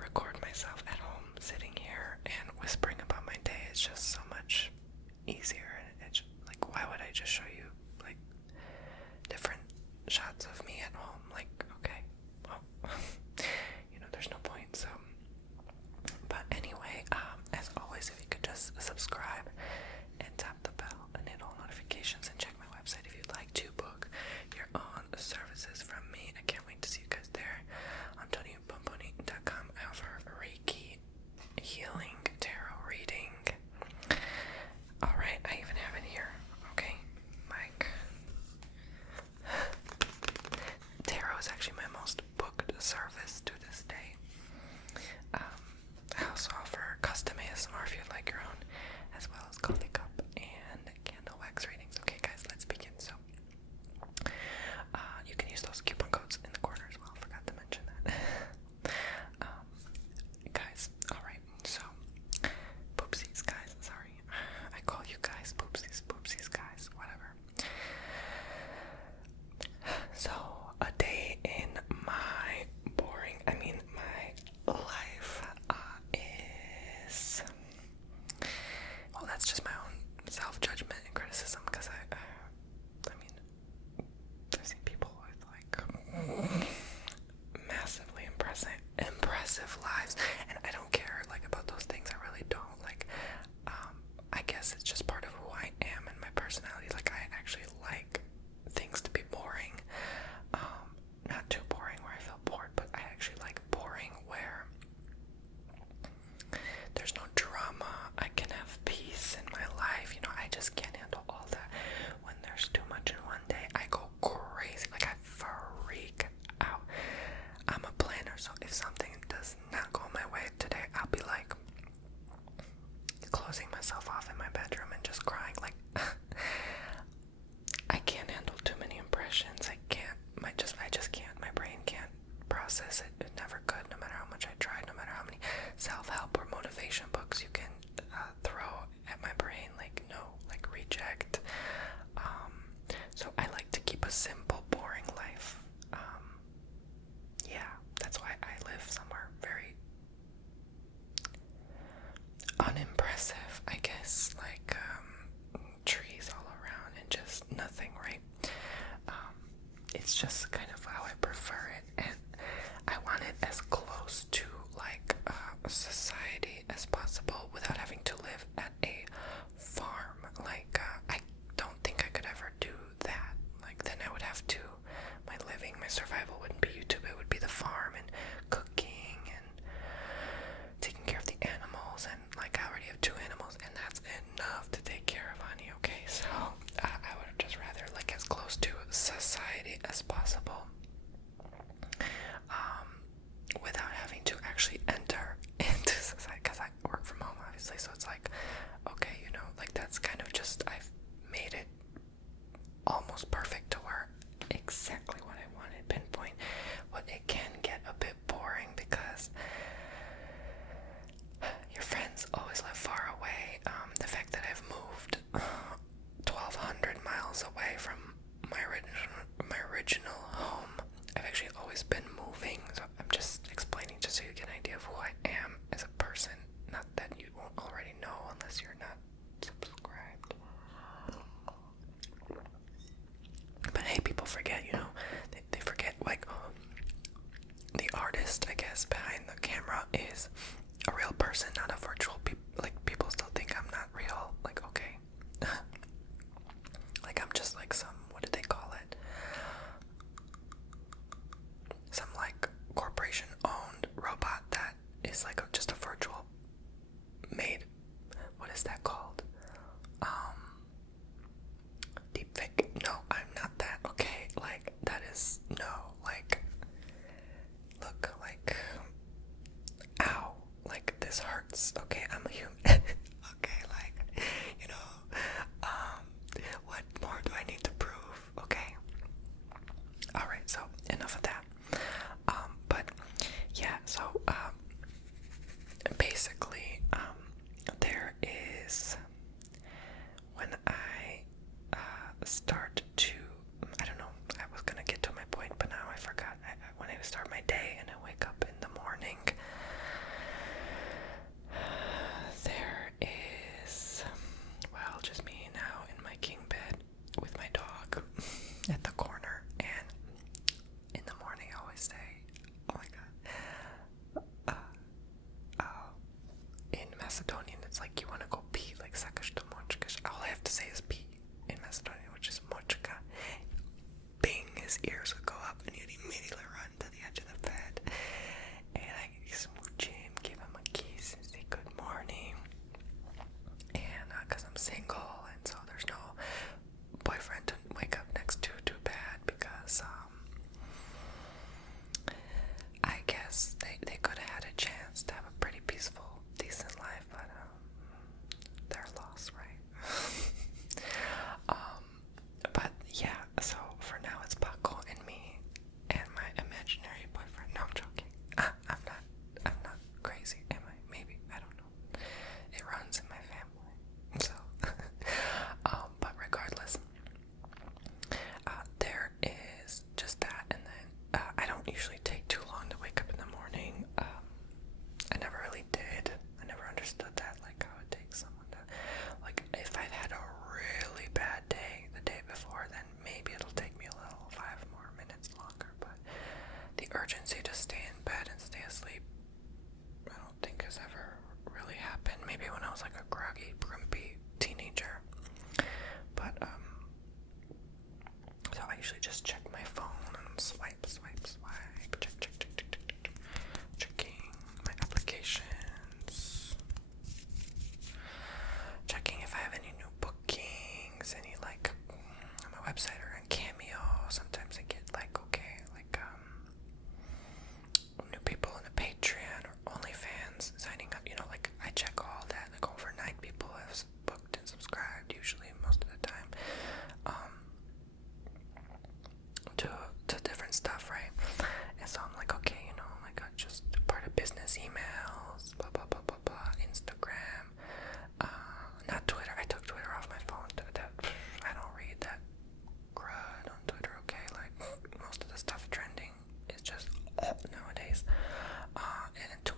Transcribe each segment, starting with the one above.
record myself at home sitting here and whispering about my day is just so much easier. It's like, why would I just show you like different shots of me at home? Like, okay, well, there's no point. So, but anyway, as always, if you could just subscribe and tap the bell and hit all notifications and check my website if you'd like to book your own services from me. I can't wait to see you guys there. Bomboni.com. I offer Reiki, healing, tarot reading. Alright, I even have it here. Okay, Mike. Tarot is actually my most booked service to this day. I also offer custom ASMR if you'd like your own, as well as coffee cup and candle wax readings. Okay, guys, let's begin. So, you can use those coupon codes in the corner as well. Forgot to mention that. Guys, alright, so, poopsies, guys, sorry. I call you guys poopsies, guys, whatever. So, a day in my life is, well, that's just my own self-judgment and criticism, because I've seen people with like massively impressive lives, and I don't care like about those things. I really don't. Like, I guess it's just part of who I am and my personality. Like, I actually like things to be boring. Not too boring where I feel bored, but I actually like boring where there's no drama. I can have peace in my life. I just can't handle all that. When there's too much in one day, I go crazy. Like, I freak out. I'm a planner, so if something does not go my way today, I'll be like closing myself off in my bedroom and just crying. Like, I can't handle too many impressions. I just can't. My brain can't process it. It never could, no matter how much I tried, no matter how many self-help or motivation books you can throw at my brain. Like, no, like, reject. So I like to keep a simple, boring life. Yeah, that's why I live somewhere very unimpressive, I guess, like trees all around and just nothing, right? It's just kind of how I prefer it, and I want it as close to like society as possible without having to live at a farm. Like, I don't think I could ever do that. Like, then I would have to, my survival wouldn't be YouTube, it would be the farm and cooking and taking care of the animals, and like, I already have 2 animals, and that's enough to take care of, honey. Okay, so I would just rather like as close to society as possible, without having to actually enter into society, because I work from home, obviously, so it's like, okay, like, that's kind of just, I've made it almost perfect to where exactly what I wanted, pinpoint. But it can get a bit boring because your friends always live far away. The fact that I've moved 1,200 miles away from my original home, I've actually always been moving. So I'm just explaining just so you get an idea of who I am as a person. Not that you won't already know unless you're not subscribed. But hey, people forget, they forget, like, the artist, I guess, behind the camera is a real person, not a virtual. People still think I'm not real. Like, okay. Like, I'm just like some, what do they call it? Some, like, corporation-owned robot that is, like, just a virtual made, what is that called? Deepfake. No, I'm not that, okay? Like, that is, no, like, look, like, ow,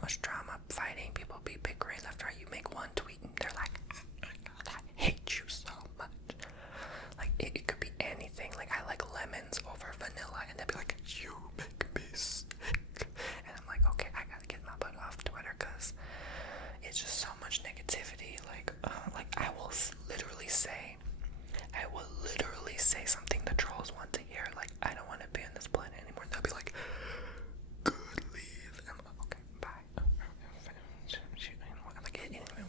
much drama, fighting, people be bickering left, right. You make one tweet and they're like, oh my god, I hate you so much. Like, it could be anything. Like, I like lemons over vanilla, and they'd be like, you make me sick. And I'm like, okay, I gotta get my butt off Twitter, because it's just so much negativity. Like I will literally say something the trolls want to hear. Like, I don't want to be on this planet anymore. They'll be like, good, leave. And I'm like, okay, bye. Like,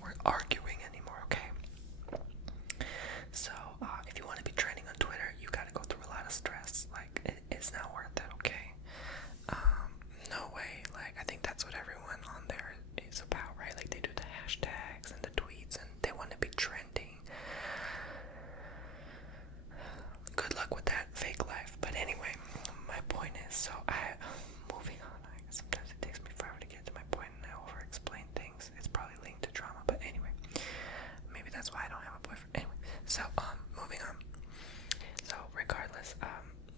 we're arguing anymore, okay? So, if you want to be trending on Twitter, you gotta go through a lot of stress. Like, it's not worth it, okay? No way. Like, I think that's what everyone on there is about, right? Like, they do the hashtags and the tweets, and they want to be trending. Good luck with that fake life. But anyway, my point is, so moving on. Sometimes it takes me forever to get to my point, and I over-explain things. It's probably linked to drama, but anyway, maybe that's why I don't have a boyfriend. Anyway, so moving on. So regardless,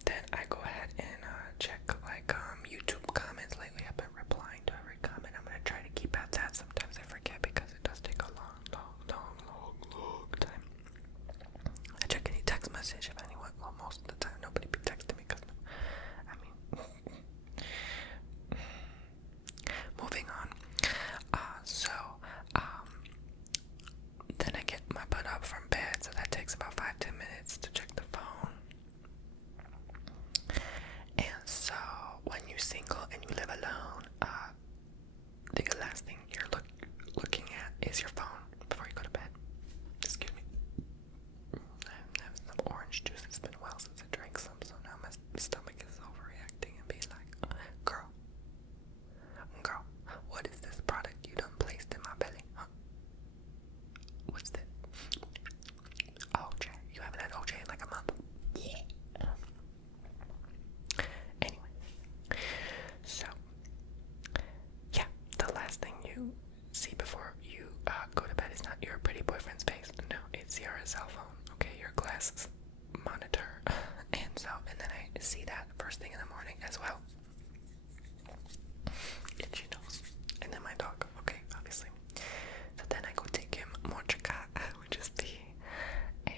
then I go ahead and check like YouTube comments. Lately, I've been replying to every comment. I'm gonna try to keep at that. Sometimes I forget because it does take a long time. I check any text message if anyone. Well, most of the time nobody be texting me, because I mean, moving on. Then I get my butt up from bed, so that takes about 5-10 minutes to check the phone. And so when you're single and you live alone, the last thing you're looking at is your phone before you go to bed. Excuse me. I'm having some orange juice. It's been a while since I drank some, so now my stomach is overreacting and being like, girl, what is this product you done placed in my belly? Huh? What's this? OJ. You haven't had OJ in like a month. Yeah. Anyway. So, yeah, the last thing you see before you go to bed is not your pretty boyfriend's face. No, it's your cell phone. Okay, your glasses monitor. And then I see that first thing in the morning as well. Itchy nose. And then my dog. Okay, obviously. So then I go take him more chocolate, which is tea. And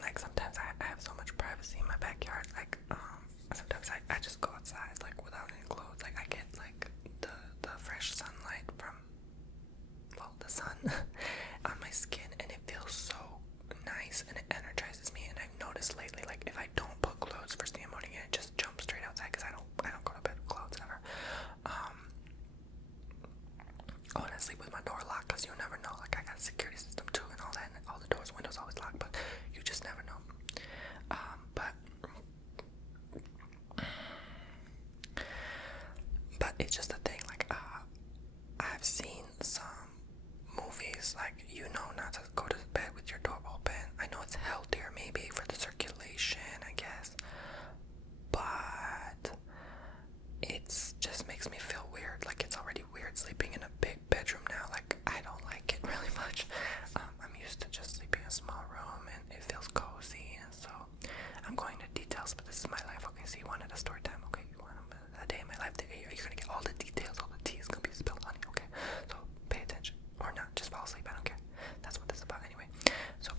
like sometimes I have so much privacy in my backyard. Like sometimes I just go outside like without any clothes. Like I get like the fresh sunlight from, well, the sun on my skin, and it feels so nice and it energizes me. And I've noticed lately, like if I don't put clothes first thing in the morning and just jump straight outside, because I don't go to bed with clothes ever. Oh, and I sleep with my door locked, because you never know. Like I got a security system too and all that, and all the doors, windows always locked, but you just never know. But it's just a thing. Like I've seen some movies, like, you know, not to go to bed with your door open. I know it's healthier maybe for the circulation, I guess, but it's just makes me feel weird. Like it's already weird sleeping in a big bedroom now. Like I don't like it really much. I'm used to just sleeping in a small room, and it feels cozy. And so I'm going into details, but this is my life. Okay, so you wanted a story time. Okay, you want a day in my life. You're gonna get all the details. All the tea is gonna be spilled, honey. Okay, so pay attention, or not, just fall asleep. I don't care. That's what this is about anyway. So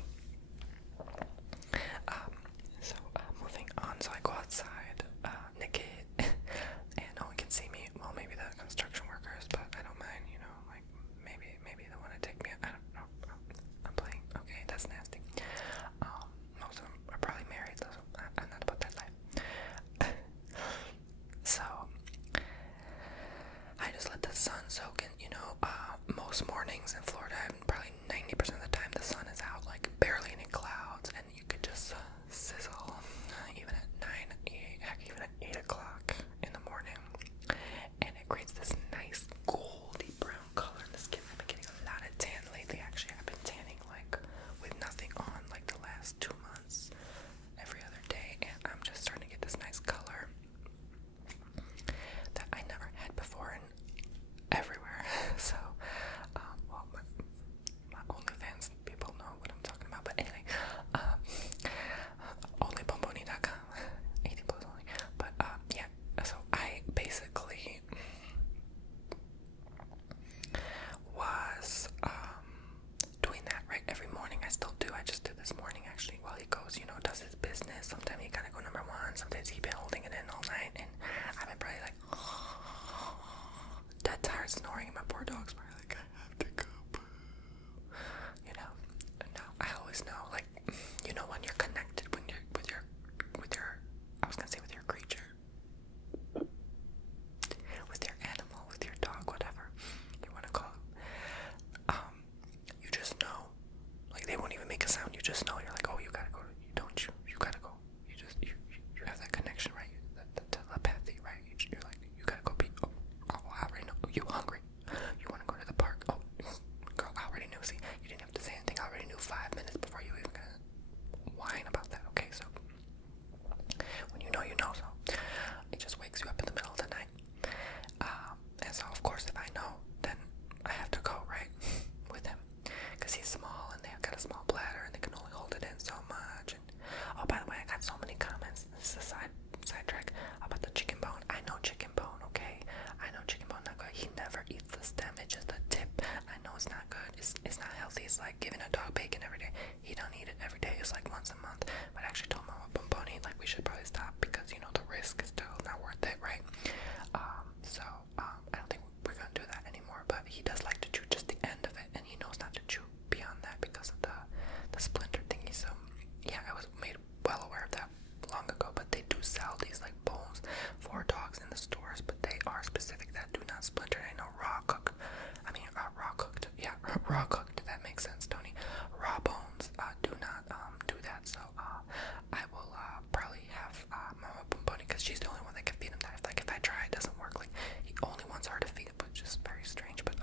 she's the only one that can feed him that. If I try, it doesn't work. Like, he only wants her to feed him, which is very strange, but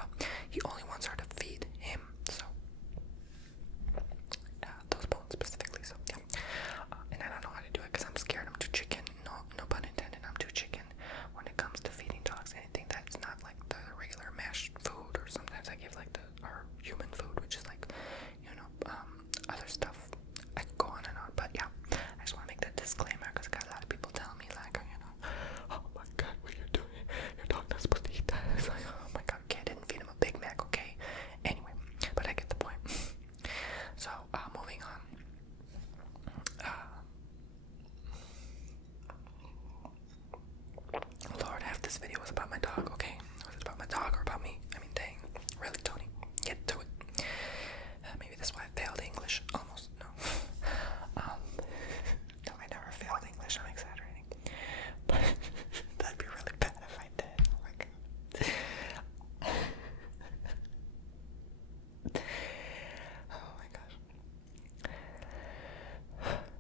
he only wants her to feed him, so those bones specifically, so yeah. And I don't know how to do it because I'm scared. I'm too chicken. No pun intended. I'm too chicken when it comes to feeding dogs anything that's not like the regular mashed food, or sometimes I give like our human food, which is like, other stuff. I could go on and on, but yeah, I just want to make that disclaimer because I got a lot of people telling me like, oh my god, what are you doing? Your dog not supposed to eat that. It's like, oh my god, okay, I didn't feed him a Big Mac, okay? Anyway, but I get the point. So, moving on. Lord, half this video was about my dog, okay? Was it about my dog or about me? I mean, dang. Really, Tony? Get to it. Maybe that's why I failed English. Almost. No. No, I never failed English. I'm exaggerating. But that'd be really bad if I did. Oh my god. Oh my gosh.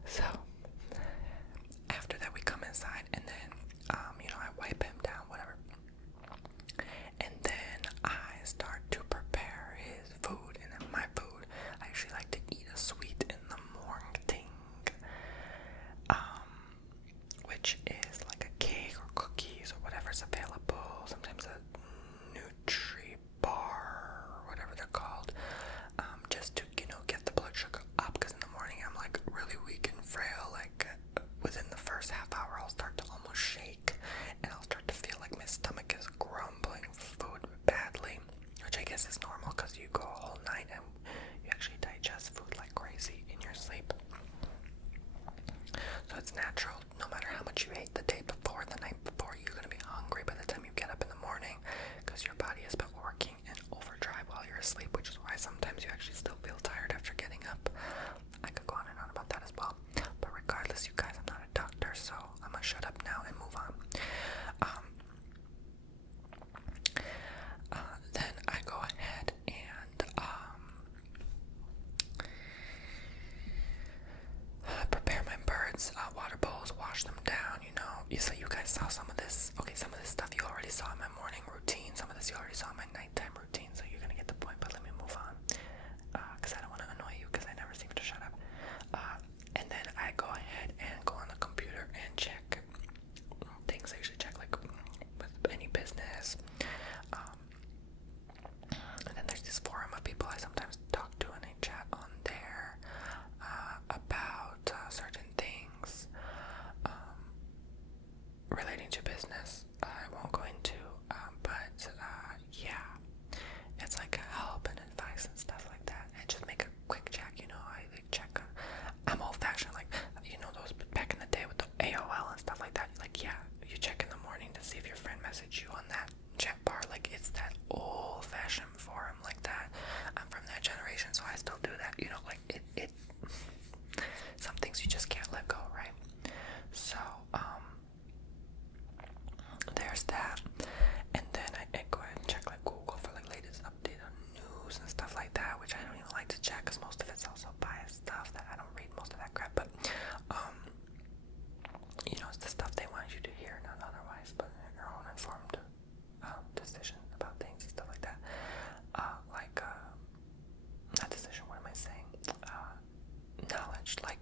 So, after that we come inside and then, I wipe him down, whatever. And then I start to prepare his food. And then my food, I usually like to eat a sweet in the morning, which is like a cake or cookies or whatever's available. Sometimes a Nutri bar or whatever they're called, just to get the blood sugar up, because in the morning I'm like really weak and frail. Like within the first half hour I'll start to almost shake and I'll start to feel like my stomach is grumbling food badly, which I guess is normal because you go a whole night and you actually digest food like crazy in your sleep. So it's natural, no matter how much you ate the day before, the night before, you're going to be hungry by the time you get up in the morning because your body has been working in overdrive while you're asleep, which is why sometimes you actually still feel tired after getting up. I could go on and on about that as well. But regardless, you guys, I'm not a doctor, so I'm going to shut up now and move on. Then I go ahead and prepare my birds, water bowls, wash them down, So you guys saw some of this. Okay, some of this stuff you already saw in my morning routine. Some of this you already saw in my nighttime routine, so you're going to get the point, but let me move on. Because I don't want to annoy you, because I never seem to shut up. And then I go ahead and go on the computer and check things I usually check, like with any business. And then there's this forum of people I sometimes talk to and I chat on there about certain things relating to business. I won't go into, but yeah, it's like help and advice and stuff like that. And just make a quick check, I like check. I'm old fashioned, like, those back in the day with the AOL and stuff like that. Like, yeah, you check in the morning to see if your friend messaged you on that chat bar. Like, it's that old fashioned forum like that. I'm from that generation, so I still do that. Like it some things you just can't let go, right? So, there's that. And then I go ahead and check like Google for like latest update on news and stuff like that, which I don't even like to check because most of it's also biased stuff that I don't read most of that crap. But it's the stuff they want you to hear, not otherwise, but your own informed decision about things and stuff like that. Not decision, what am I saying? Knowledge, like,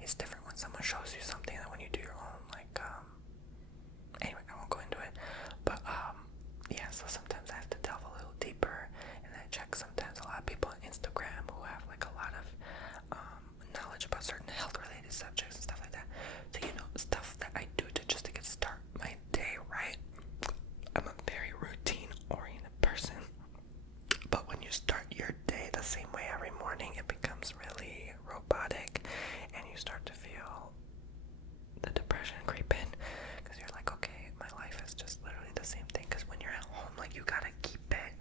it's different when someone shows you something than when you do your own, like, anyway, I won't go into it, but, yeah, so sometimes I have to delve a little deeper, and I check sometimes a lot of people on Instagram who have, like, a lot of, knowledge about certain health-related subjects and stuff like that, so, stuff that I do just to get start my day, right? I'm a very routine-oriented person, but when you start your day the same way every morning, it becomes really robotic, and you start to feel the depression creep in, because you're like, okay, my life is just literally the same thing, because when you're at home, like, you gotta keep it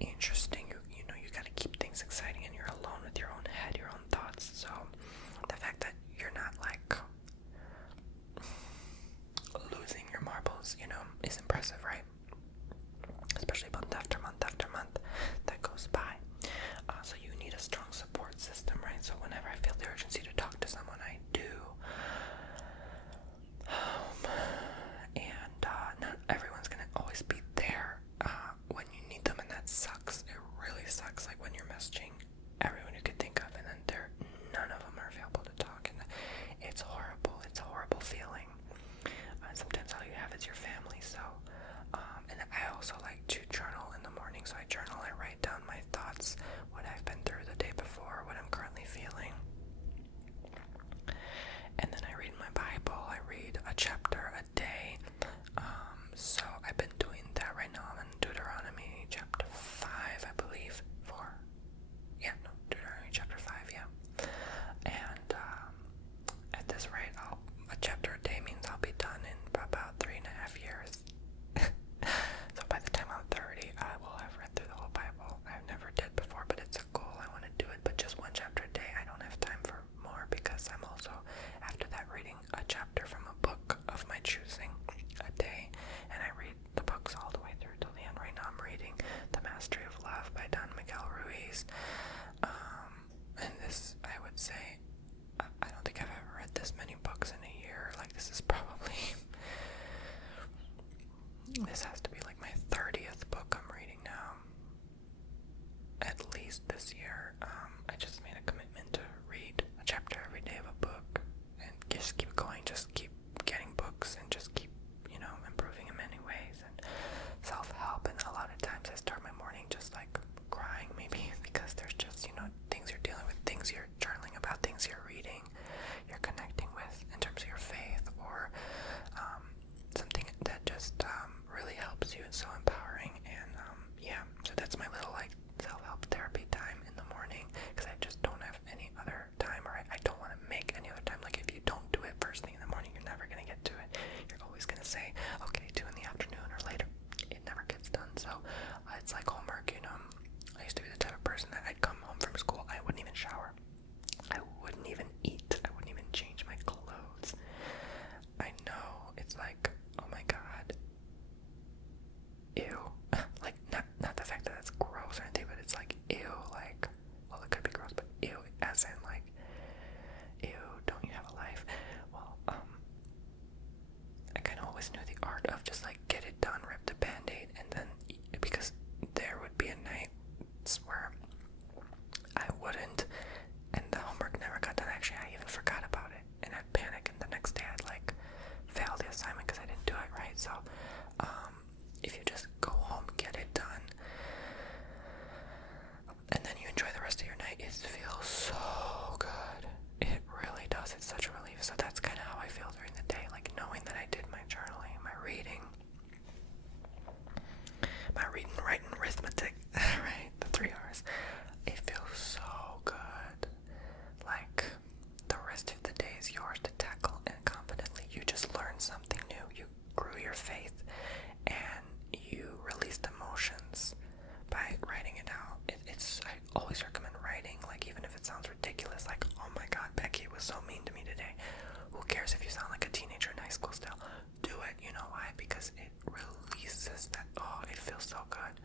interesting, you gotta keep things exciting, and you're alone with your own head, your own thoughts, so the fact that you're not, like, losing your marbles, is impressive, right? Especially month after month after month that goes by. So you need a strong support system, right? So whenever I feel the urgency to talk to someone, I do. This has to be like my 30th book I'm reading now. At least this year. I just made a commitment to read a chapter every day of a book and just keep going, just keep getting books and just keep, improving in many ways. And self-help, and a lot of times I start my morning just like crying, maybe because there's just, things you're dealing with, things you're journaling about, things you're reading, you're connecting with in terms of your faith, or something that just really helps you. It's so empowering. And so that's my little like self-help therapy time in the morning, because I just don't have any other time, or I don't want to make any other time. Like, if you don't do it first thing in the morning, you're never going to get to it. You're always going to say, okay, 2 in the afternoon or later. It never gets done. So it's like homework. I used to be the type of person that I'd come home from school, I wouldn't even shower, I wouldn't even eat, I wouldn't even change my clothes. I know, it's like, oh my god, ew. Like, not the fact that it's gross or anything, but it's like, ew, like, well, it could be gross, but ew, as in like, ew, don't you have a life? Well, I kind of always knew the art of just like, get it done, rip the band-aid, and then, because there would be a night where I wouldn't, and the homework never got done. Actually, I even forgot about it, and I'd panic, and the next day I'd like fail the assignment because I didn't do it right. So if you just go home, get it done, and then you enjoy the rest of your night, it feels so good. It really does. It's such a relief. So that's kind of how I feel during the day, like knowing that I did my journaling, my reading, writing, arithmetic, right? The 3 R's. It feels so good. Like, the rest of the day is yours to tackle, and confidently you just learned something new. You grew your faith, and you released emotions by writing it out. I always recommend writing, like, even if it sounds ridiculous, like, oh my god, Becky was so mean to me today. Who cares if you sound like a teenager in high school still? Do it. You know why? Because it releases that, it feels so good.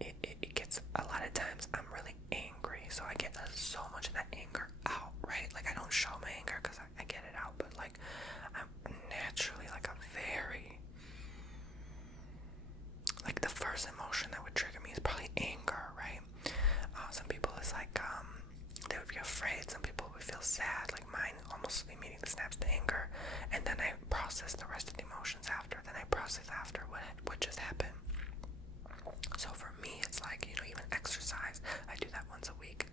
It gets, a lot of times I'm really angry, so I get so much of that anger out, right? Like, I don't show my anger because I get it out, but like, I'm naturally like a very, like, the first emotion that would trigger me is probably anger, right? Some people is like, they would be afraid, some people would feel sad, like mine almost immediately snaps to anger, and then I process the rest of the emotions after, then I process after what just happened. So for me, it's like, even exercise, I do that once a week,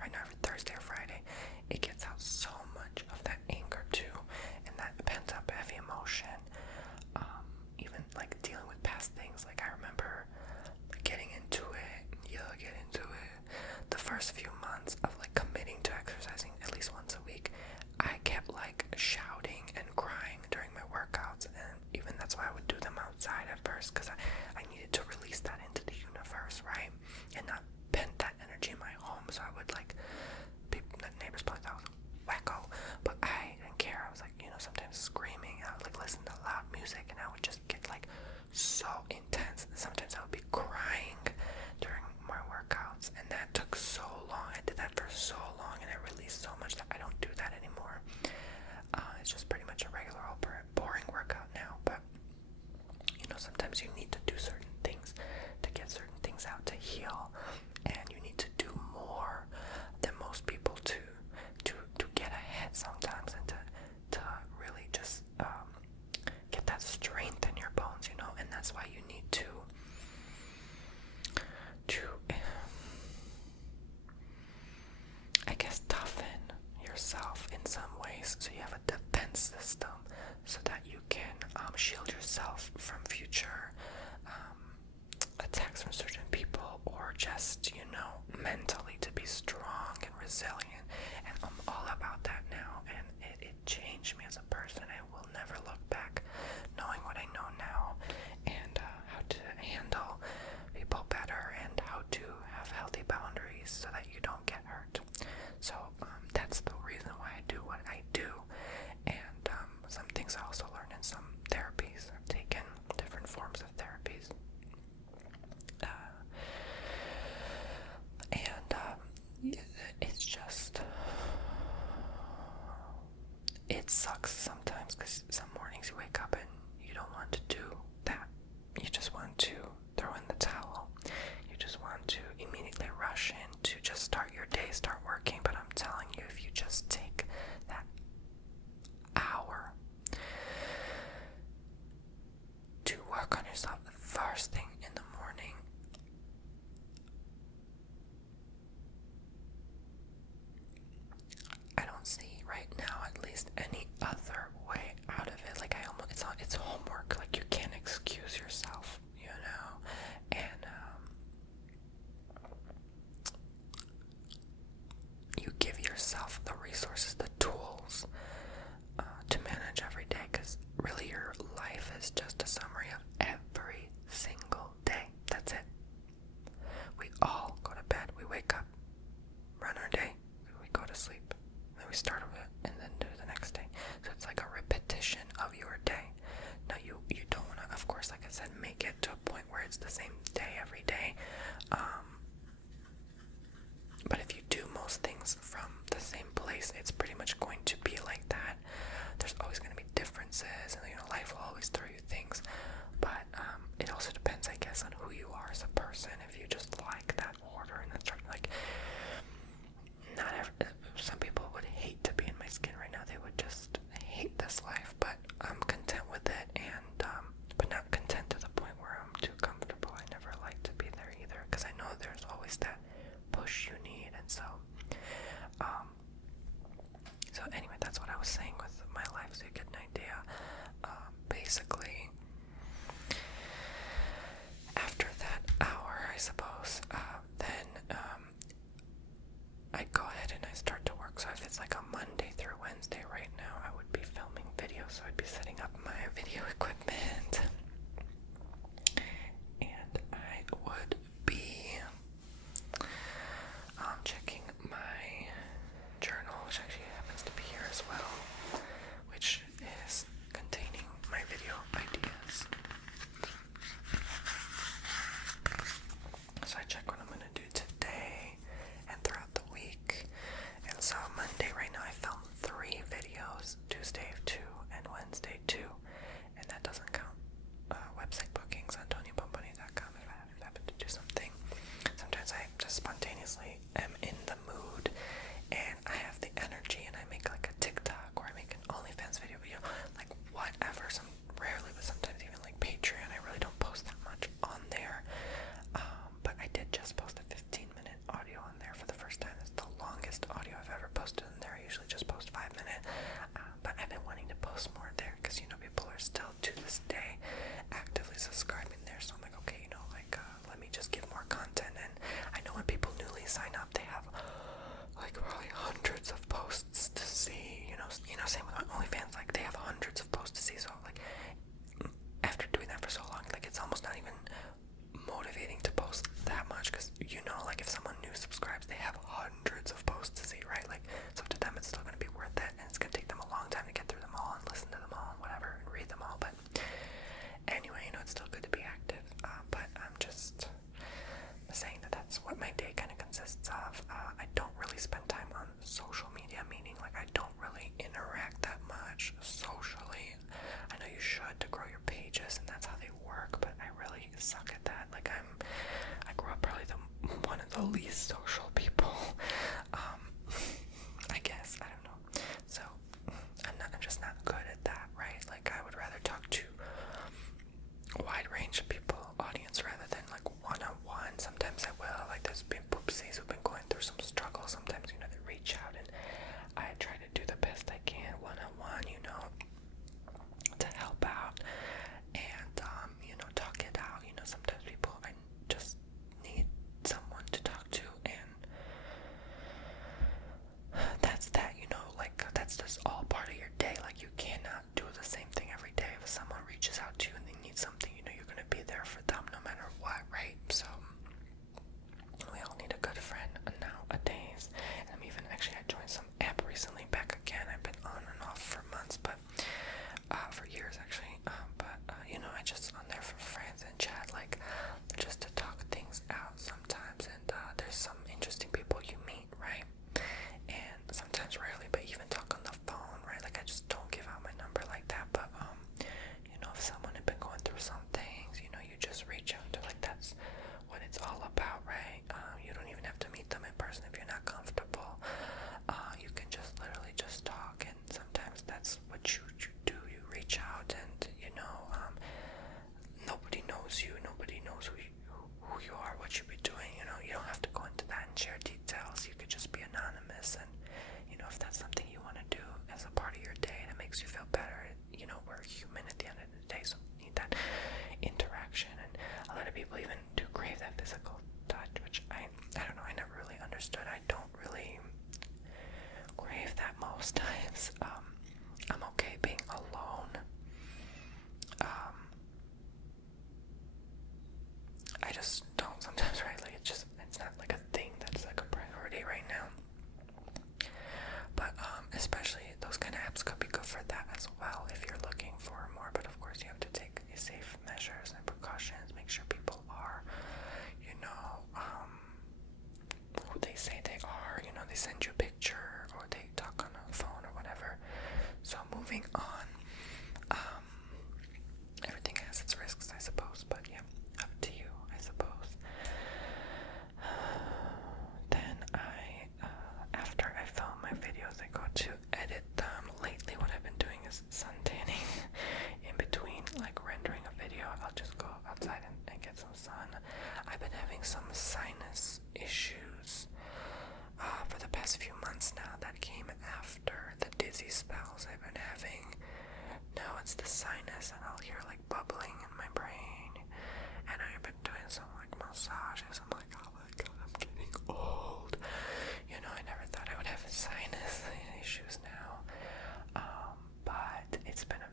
right now every Thursday or Friday. It gets out so much of that anger too, and that pent up heavy emotion, even like dealing with past things. Like, I remember getting into it, the first few months of like committing to exercising at least once a week. I kept like shouting and crying during my workouts, and even that's why I would do them outside at first, because I needed to release that into the universe, right? And not pent that energy in my home. So I would like, the neighbors probably thought I was wacko, but I didn't care. I was like, sometimes screaming. I would like listen to loud music, and I would just get like so intense. Sometimes I would be crying during my workouts, and that took so long. I did that for so long, and I released so much that I don't do that anymore. It's just pretty much a regular old boring workout now, but sometimes you need to do certain things to get certain things out, to heal, and you need to do more than most people to get ahead sometimes, and to really just get that strength in your bones, and that's why you need to I guess toughen yourself in some ways, so you have a defense system, so that you can shield yourself from future attacks from certain people, or just, mentally to be strong and resilient. And I'm all about that now, and it changed me as a person. I will never look back knowing what I know now, and how to handle people better, and how to have healthy boundaries so that you don't get hurt. So that's the reason why I do what I do. And some things I also learned in some therapies. I've taken different forms of therapies. It's just, it sucks sometimes, because some mornings you wake up and you don't want to do that. So I'd be setting up my video equipment, and I would be checking my journal, which actually happens to be here as well, which is containing my video ideas. So I check what I'm going to do today and throughout the week. And so Monday right now I filmed 3 videos, Tuesday 2 and Wednesday 2, and that doesn't count website bookings on TonyBomboni.com if I happen to do something. Sometimes I just spontaneously am in the mood and I have the energy and I make like a TikTok or I make an OnlyFans video, like whatever. Rarely, but sometimes even like Patreon. I really don't post that much on there. But I did just post a 15-minute audio on there for the first time. It's the longest audio I've ever posted in there. I usually just post 5 minutes. But I've been wanting to post more there because, people are still to this day actively subscribing there. So I'm like, okay, let me just give more content. And I know when people newly sign up, they have like probably hundreds of posts to see. Same with my OnlyFans. Like they have hundreds of posts to see. So like after doing that for so long, like it's almost not even motivating to post that much because like if someone new subscribes, they have hundreds of posts to see, right? Like so to them it's still going to be worth it, and it's going to take them a long time to get through them all and listen to them all and whatever and read them all. But anyway, it's still good to be active. But I'm just saying that that's what my day kind of consists of. I don't really spend time on social media, meaning like I don't really interact that much socially. I know you should to grow your pages and that's how they work, but I really suck at that. Like I grew up probably one of the least social people. I guess, I don't know. So I'm just not good at that, right? Like I would rather talk to a wide range of people, audience, rather than like one-on-one. Sometimes I will, like there's been poopsies who've been going through some struggle. Sometimes, they reach out and I try to do the best I can one-on-one, to help out and, talk it out. Sometimes people, I just need someone to talk to, and that's that, that's just all part of your day. Like you cannot do the same thing every day. If someone reaches out to you and they need something, you're going to be there for them no matter what, right? So we all need a good friend nowadays. And I joined some app recently back again. I've been on and off for months, but for years actually. I just on there for friends and chat, like just to talk things out sometimes. And there's some interesting people you meet, right? And sometimes rarely, but even talk on the phone, right? Like I just don't give out my number like that. But if someone had been going through some things, you just reach out to, like that's what it's all about, right? You don't even have to meet them in person if you're not comfortable. You can just literally just talk, and sometimes that's what you do. You reach out, and nobody knows you, nobody knows who you are, what you be doing. You don't have to go into that and share details. You could just be anonymous, and if that's something you want to do as a part of your day and it makes you feel better, we're human at the end of the day, so we need that interaction. And a lot of people even do crave that physical touch, which I don't know, I never really understood. I don't really crave that most times. I'm okay being alone. I just don't sometimes, right? Like it's not like a thing that's like a priority right now. But especially those kind of apps could be good for that as well if you're looking for more. But of course you have to take safe measures and precautions, make sure people are, who they say they are. They send you a picture or they talk on a phone or whatever. So moving on. Everything has its risks, I suppose, but yeah, up to you, I suppose. Then after I film my videos, I go to edit them. Lately, what I've been doing is sun tanning. In between, like rendering a video, I'll just go outside and get some sun. I've been having some sinus issues for the past few months now. That came after the dizzy spells I've been having. Now it's the sinus, and I'll hear like bubbling in my brain. And I've been doing some like massages. I'm like, oh my god, I'm getting old. I never thought I would have sinus issues now. But it's been a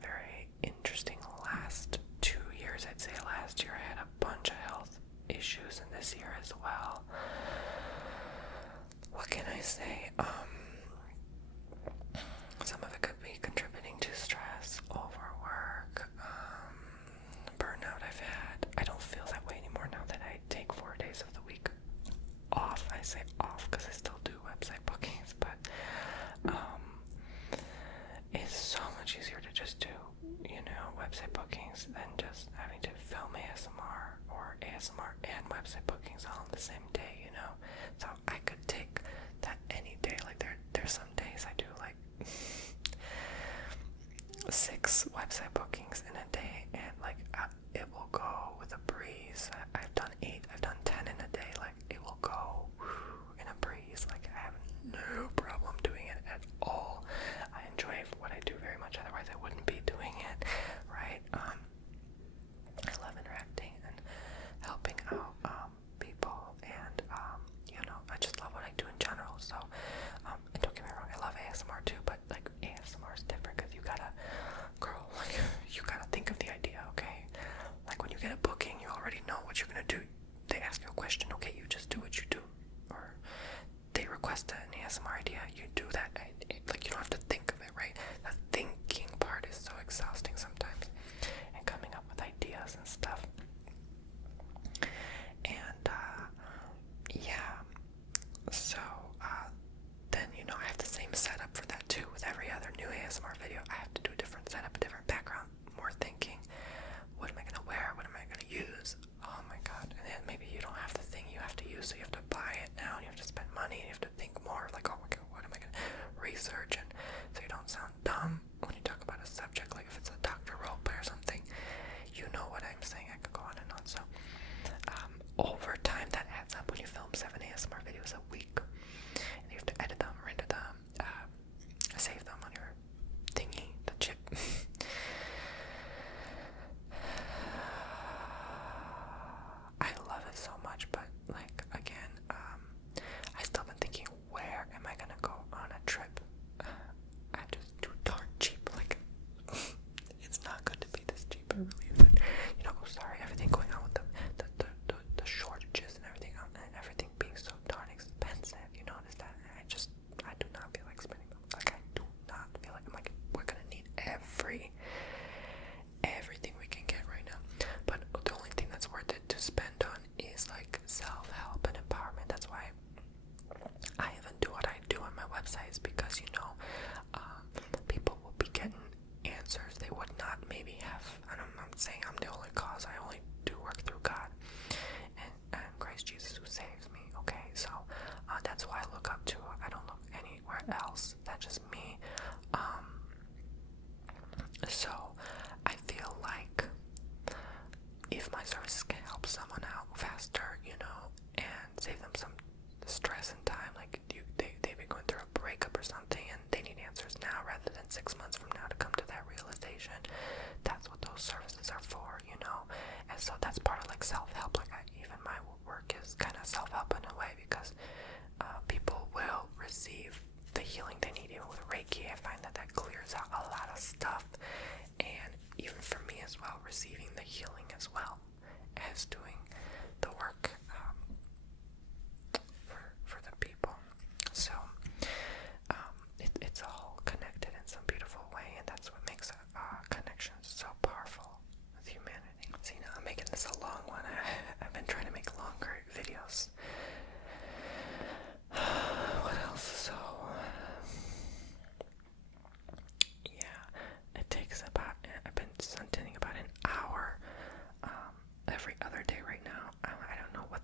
I'd say last year I had a bunch of health issues, and this year as well. What can I say? Some of it could be contributing to stress, overwork, burnout I've had. I don't feel that way anymore now that I take 4 days of the week off. I say off because I still do website bookings, but it's so much easier to just do, website bookings than just having to film ASMR or ASMR and website bookings all on the same day, So I could take that any day. Like there's some days I do like 6 website bookings in a day, and like it will go with a breeze. I've done 8, I've done 10 in a day. Like it will go in a breeze. Like I have no problem doing it at all. I enjoy what I do very much. Otherwise, I wouldn't be doing it, right? I love interacting and helping out people, and I just love what I do in general. So, and don't get me wrong, I love ASMR too, but like ASMR is different because you gotta think of the idea, okay? Like when you get a booking, you already know what you're gonna do. They ask you a question, okay, you just do what you do. Or they request an ASMR idea, you do that. Like you don't have to think of it, right? The thinking part is so exhausting sometimes, and coming up with ideas and stuff. And yeah, so then I have the same setup for that too. With every other new ASMR video, I have to do a different setup, a different background, more thinking. What am I gonna wear? What am I gonna use? Oh my god. And then maybe you don't have the thing you have to use, so you have to buy it now, and you have to spend money, and you have to think more, like, oh my god, what am I gonna research? And so you don't sound dumb when you talk about a subject, like if it's a doctor roleplay or something. You know what I'm saying. I could go on and on. So over time, that adds up when you film 7 ASMR videos a week, and you have to edit them, render them, save them on your thingy, the chip. I love it so much, but like again, I still been thinking, where am I gonna go on a trip? I'm just too darn cheap. Like it's not good to be this cheap. It really isn't. Sorry, everything going on with the shortages and everything, and everything being so darn expensive. You notice that? I do not feel like spending. Like I do not feel like we're gonna need everything we can get right now. But the only thing that's worth it to spend on is like self-help and empowerment. That's why I even do what I do on my websites, because people will be getting answers they would not maybe have. And I'm not saying I'm the only cause. I only do work through God and Christ Jesus who saves me. Okay, so that's why I look up to. I don't look anywhere else. That's just me. So I feel like if my services can help someone out faster, and save them some stress and time, like they've been going through a breakup or something, and they need answers now rather than 6 months from now to come to that realization. That's what those services are for, And so that's part of like self-help. Like even my work is kind of self-help in a way, because people will receive the healing they need. Even with Reiki, I find that clears out a lot of stuff, and even for me as well, receiving the healing as well as doing the work for the people. So it's all connected in some beautiful way, and that's what makes connections so powerful with humanity. See, now I'm making this a long one. I've been trying to make longer videos. What else? So yeah, it takes I've been spending about an hour every other day right now. I don't know what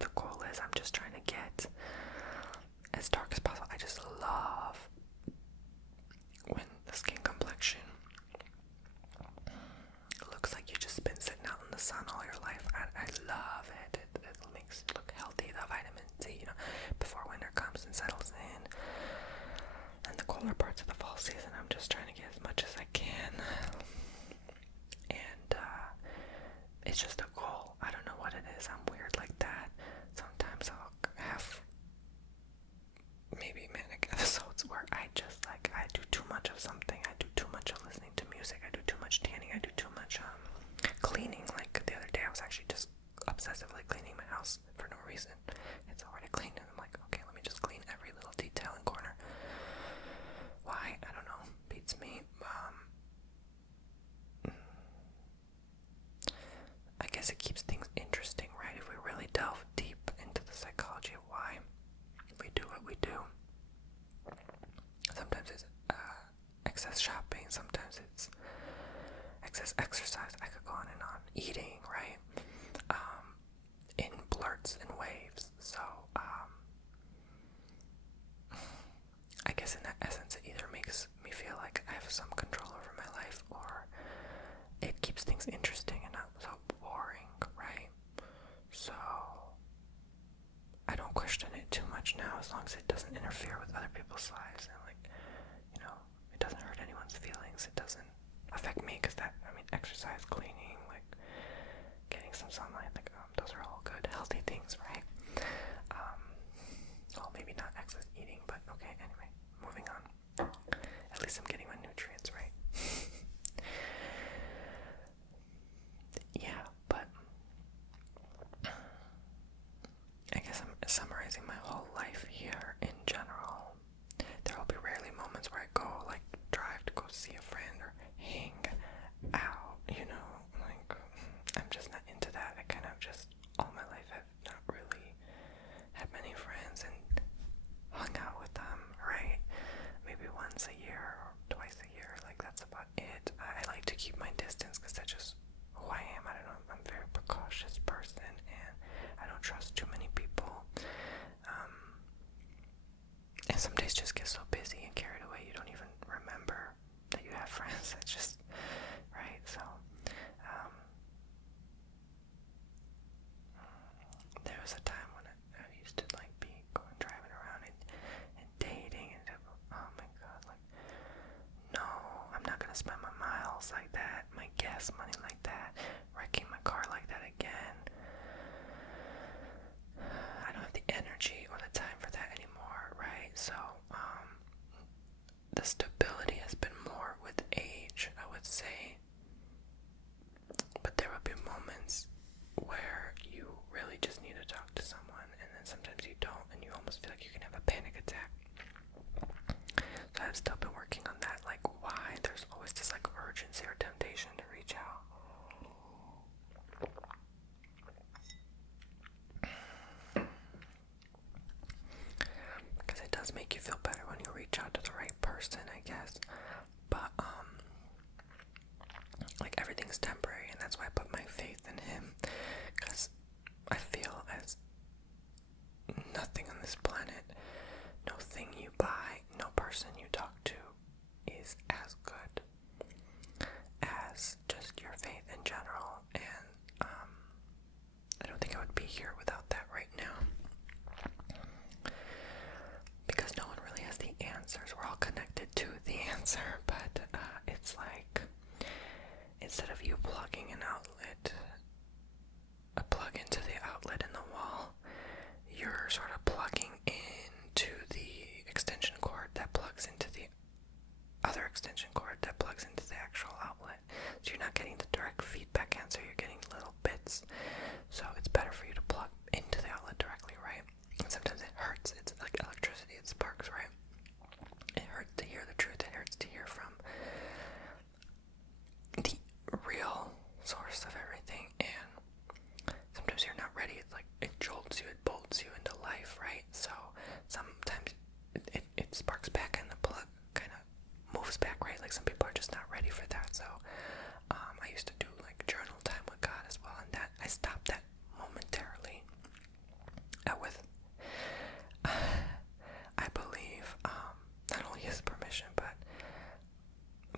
exercise. I could go on and on. Eating, right? In blurts and waves. So, I guess in that essence, it either makes me feel like I have some control over my life, or it keeps things interesting and not so boring, right? So, I don't question it too much now, as long as it doesn't interfere with other people's lives, and it doesn't hurt anyone's feelings. It doesn't affect me, because exercise, cleaning, getting some sunlight, those are all good, healthy things, right? Well, maybe not excess eating, but okay, anyway, moving on. At least I'm getting my nutrients, right? Yeah, but I guess I'm summarizing my whole life here in general. There will be rarely moments where I go, drive to go see a friend or hang out, I'm just not into that. I kind of just, all my life, have not really had many friends and hung out with them, right? Maybe once a year or twice a year, that's about it. I like to keep my distance, because that's just who I am. I don't know, I'm a very precautious person, and I don't trust too many people. And some days just get so busy and carried away, you don't even remember that you have friends. It's just, right? So, there was a time when I used to be going driving around and dating, and oh my god, no, I'm not gonna spend my miles like that, my gas money like that, wrecking my car like that again. I don't have the energy or the time for that anymore, right? So, the stability has been more with age, I would say. But there will be moments where you really just need to talk to someone, and then sometimes you don't, and you almost feel like you can have a panic attack. So I've still been working on that, why there's always this urgency or temptation to reach out. Because it does make you feel better when you reach out to the right person, I guess. But everything's temporary, and that's why I put my faith in him, because I feel as nothing on this planet, no thing you buy, no person you talk to is as good as just your faith in general. And I don't think I would be here without that right now, because no one really has the answers. We're all connected to the answer, but it's instead of you plugging a plug into the outlet in the wall, you're sort of plugging into the extension cord that plugs into the other extension cord that plugs into the actual outlet. So you're not getting the direct feedback answer, you're getting little bits. So it's better for you to plug into the outlet directly, right? And sometimes it hurts. It's like electricity, it sparks, right? It hurts to hear the truth. It hurts to hear from the real source of everything, and sometimes you're not ready. It's it jolts you, it bolts you into life, right? So sometimes it sparks back and the plug kind of moves back, right? Some people are just not ready for that. So I used to do journal time with God as well, and that I stopped that momentarily with I believe not only his permission, but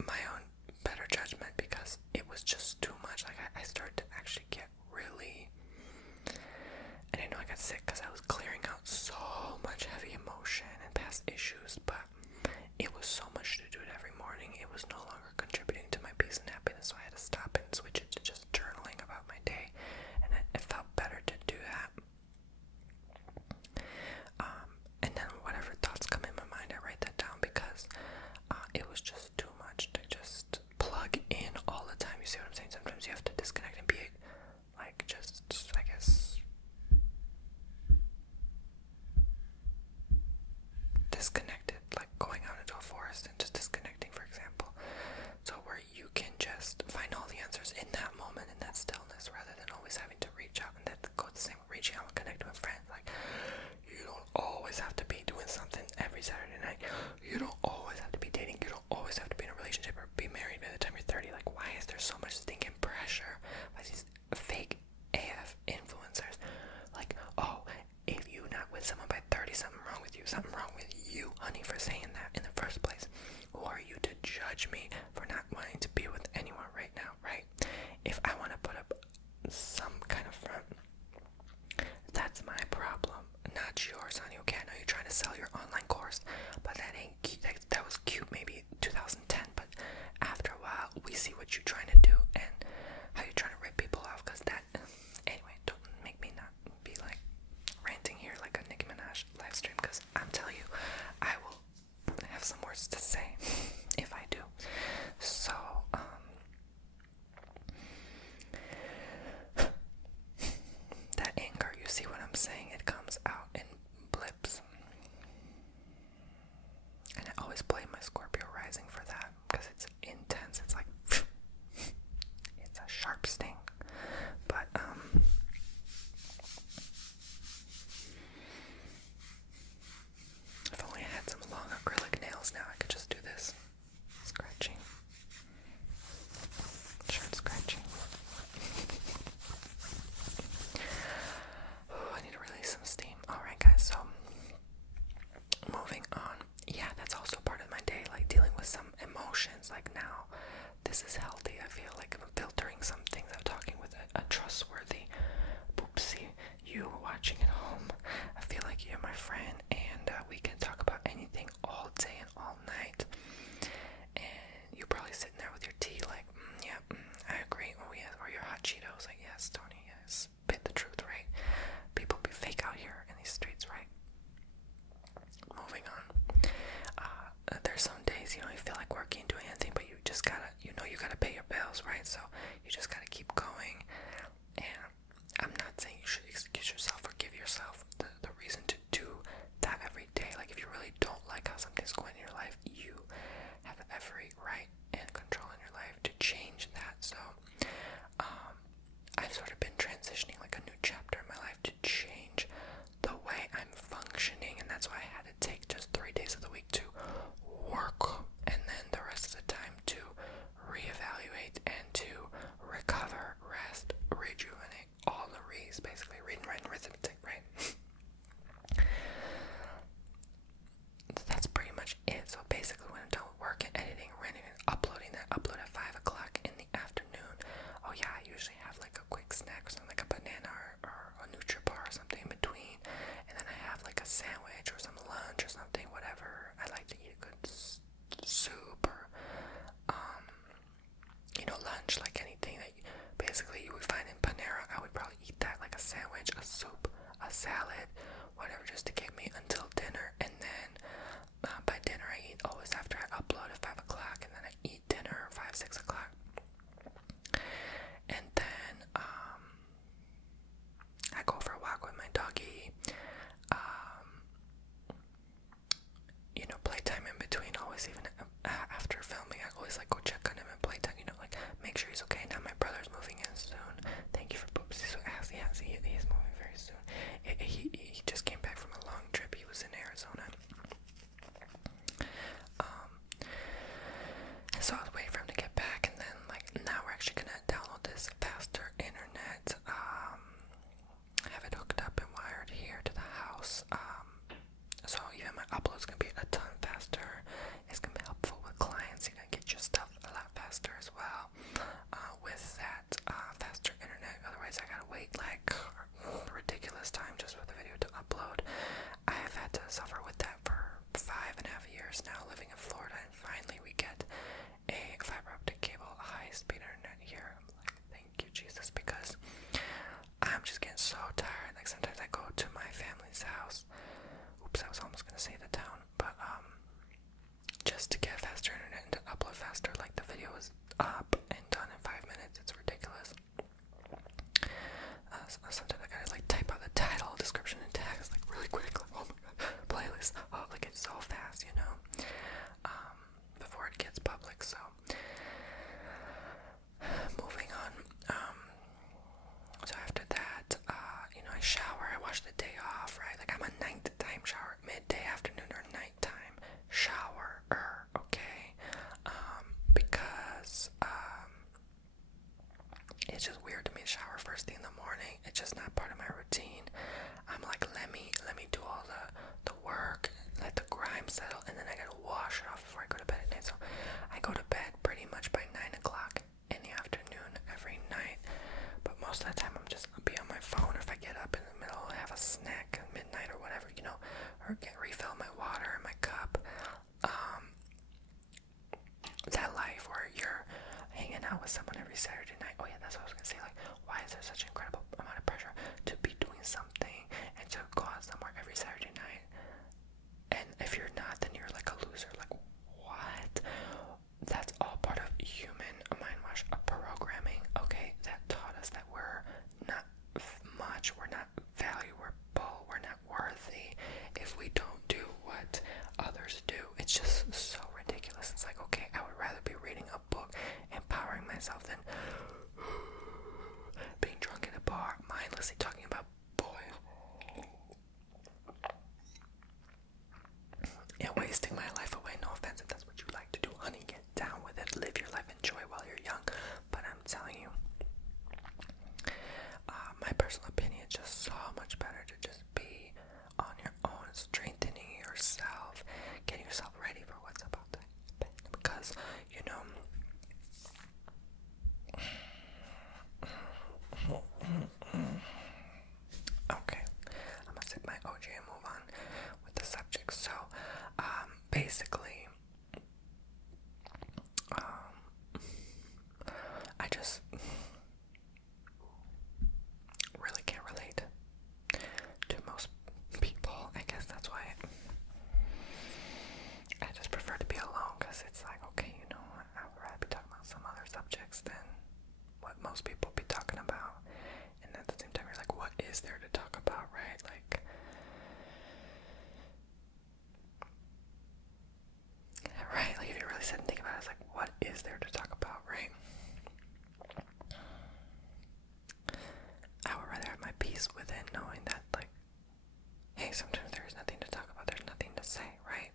my own better judgment, because it was just too much. I started to actually get really, and I know I got sick because I was clearing out so much heavy emotion and past issues, but it was so much to do it every morning. It was no longer contributing to my peace and happiness. you just gotta keep going. And I'm not saying you should excuse yourself or give yourself the reason to do that every day. Like, if you really don't like how something's going in your life, you have every right and control in your life to change that. So I've sort of been transitioning like a new chapter in my life to change the way I'm functioning, and that's why I had to take just 3 days of the week to work, and then the rest of the time to reevaluate and to recover, rest, rejuvenate, all the re's, basically read and write and arithmetic, right? That's pretty much it. So basically, when I'm done with work and editing, renting, and uploading, that upload at 5 o'clock in the afternoon. Oh yeah, I usually have like a quick snack or something, like a banana or a Nutri-Bar or something in between, and then I have like a sandwich or some lunch or something, whatever. I like to eat a good soup or lunch, like anything that basically you would find in Panera. I would probably eat that, like a sandwich, a soup, a salad, whatever, just to get me until dinner. And then by dinner I eat always after I upload at 5 o'clock, and then I eat dinner 5, 6 o'clock. And then I go for a walk with my doggy. Playtime in between, always, even after filming, I always like go check on him and playtime, like make sure he's okay. Now my brother's moving in soon. Thank you for Boops. So he's moving very soon. He just came back from a long trip. He was in Arizona. So I was waiting for him to get back, and then now we're actually gonna download this faster internet. Have it hooked up and wired here to the house. So even my upload's gonna be a ton faster. It's gonna be helpful with clients. You're gonna get your stuff a lot faster as well with that faster internet. Otherwise, I gotta wait like a ridiculous time just for the video to upload. I've had to suffer with that for 5.5 years now, living in Florida, and finally we get a fiber optic cable, high-speed internet here. I'm like, thank you, Jesus, because I'm just getting so tired. Like, sometimes I go to my family's house. Oops, I was almost gonna say the town, but just to get faster internet and to upload faster. Like, the video is up and done in 5 minutes. It's ridiculous. Sometimes I gotta type out the title, description, and tags really quick. Oh my god, playlist. Oh, it's so fast, before it gets public. So moving on. So after that, I shower. I wash the day off, right? I'm a nighttime shower, midday, afternoon, or nighttime shower. Okay, because it's just weird to me to shower first thing in the morning. It's just not part of my routine. I'm like, let me do all the work, let the grime settle, and then I gotta wash it off before I go to bed at night. So I go to bed pretty much by 9 o'clock in the afternoon every night. But most of the time I'm just gonna be on my phone. If I get up in the middle, have a snack at midnight or whatever, or refill my water in my cup. That life where you're hanging out with someone every Saturday night. Oh yeah, that's what I was gonna say. Why is there such an incredible amount of pressure to be doing something and to go out somewhere every Saturday night? And if you're not, then you're like a loser. What? That's all part of human mind wash programming. Okay, that taught us that we're not much, we're not valuable, we're not worthy if we don't do what others do. It's just so ridiculous. It's like, okay, I would rather be reading a book, empowering myself, than being drunk at a bar most people be talking about. And at the same time, you're like, what is there to talk about, right? Like, right? Like, if you really sit and think about it, it's like, what is there to talk about, right? I would rather have my peace within knowing that, like, hey, sometimes there's nothing to talk about, there's nothing to say, right?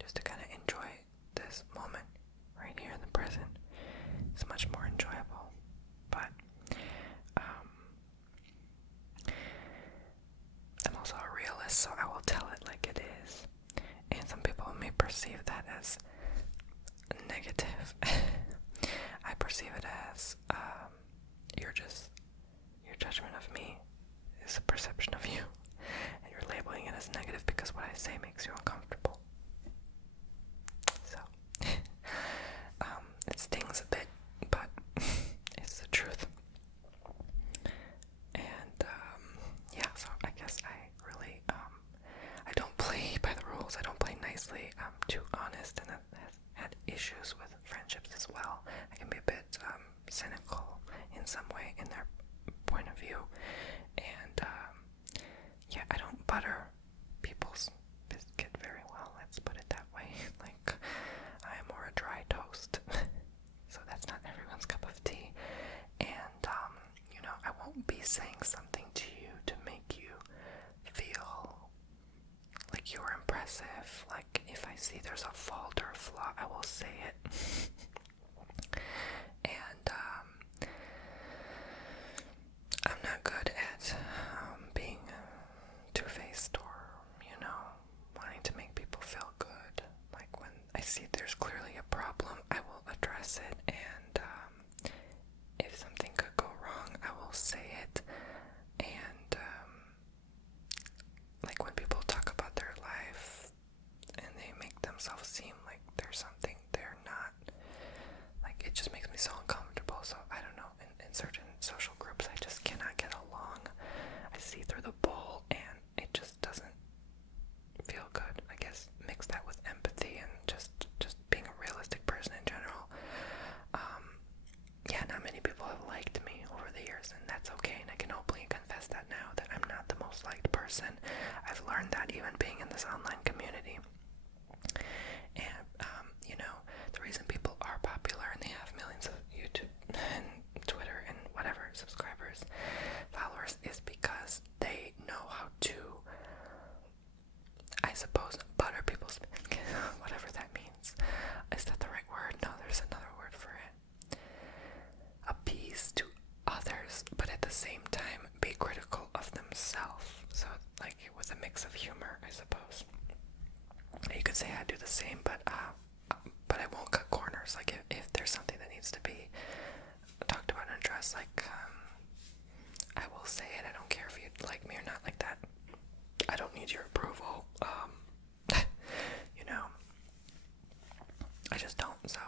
Just to kind of enjoy this moment right here in the present. It's much more enjoyable. But I'm also a realist, so I will tell it like it is. And some people may perceive that as negative. I perceive it as your judgment of me is a perception of you, and you're labeling it as negative because what I say makes you uncomfortable. So it stings a bit, but it's the truth. And yeah, so I guess I really I don't play by the rules. I don't play nicely. I'm too honest, and I've had issues with friendships as well. I can be a bit cynical in some way in their point of view, and yeah, I don't butter people's biscuit very well. Let's put it that way. Like, I am more a dry toast, so that's not everyone's cup of tea. And you know, I won't be saying something to you to make you feel like you're impressive. Like, if I see there's a fault or a flaw, I will say it. And I'm not good at being two-faced or, you know, wanting to make people feel good. Like, when I see there's clearly a problem, I will address it, and if something could go wrong, I will say it. And like, when people talk about their life and they make themselves seem like there's something they're not, like, it just makes me so uncomfortable. So I don't know, in certain social groups I just cannot get along. I see through the bull and it just doesn't feel good. I guess mix that with empathy and just being a realistic person in general. Yeah, not many people have liked me over the years, and that's okay, and I can openly confess that now, that I'm not the most liked person. I've learned that even being in this online community. And you know, the reason people are popular and they have millions of YouTube and Twitter and whatever subscribers, followers, is because they know how to, I suppose, butter people's whatever that means. Is that the right word? No, there's another word for it. Appease to others, but at the same time be critical of themselves. So, like, with a mix of humor, I suppose. You could say I do the same, but I won't cut corners. Like, if there's something that needs to be talked about and addressed, like, I will say it. I don't care if you like me or not, like that. I don't need your approval. You know, I just don't. So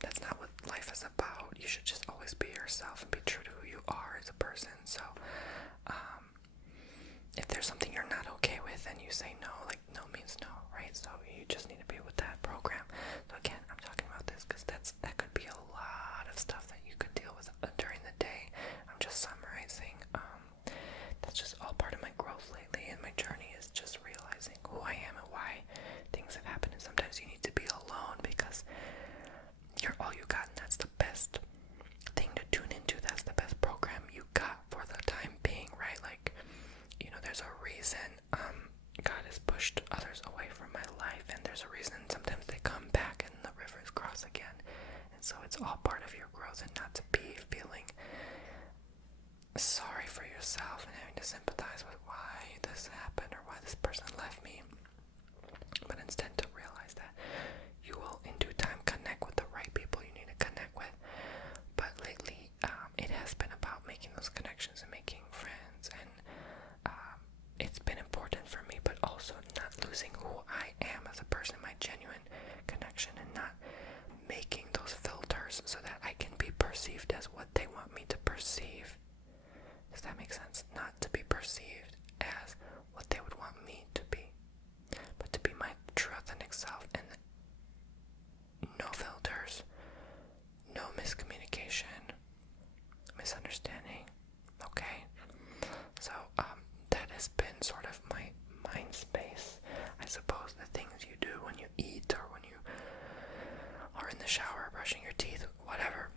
that's not what life is about. You should just always be yourself and be true to who you are as a person. So if there's something you're not okay with and you say no, like, no means no, right? So you just need to be with that program. So again, I'm talking about this because that could be a lot of stuff that you could deal with during the day. I'm just summarizing. That's just all part of my growth lately, and my journey is just realizing who I am and why things have happened. And sometimes you need to be alone because you're all you got, and that's the best thing to tune into. That's the best program you got for the time being, right? Like, you know, there's a reason God has pushed others away from my life, and there's a reason sometimes they come back and the rivers cross again. And so it's all part of your growth, and not to be feeling sorry for yourself and having to sympathize with why this happened or why this person left me, but instead to realize that you will in due time connect with the right people you need to connect with. But lately it has been about making those connections and making friends, and it's been important for me, but also not losing who I am as a person, my genuine connection, and not making those filters so that I can be perceived as what they want me to perceive. Does that make sense? Not to be perceived as what they would want me to be, but to be my true authentic self, and no filters, no miscommunication, misunderstanding. Okay, so that has been sort of my mind space. I suppose the things you do when you eat or when you are in the shower brushing your teeth, whatever,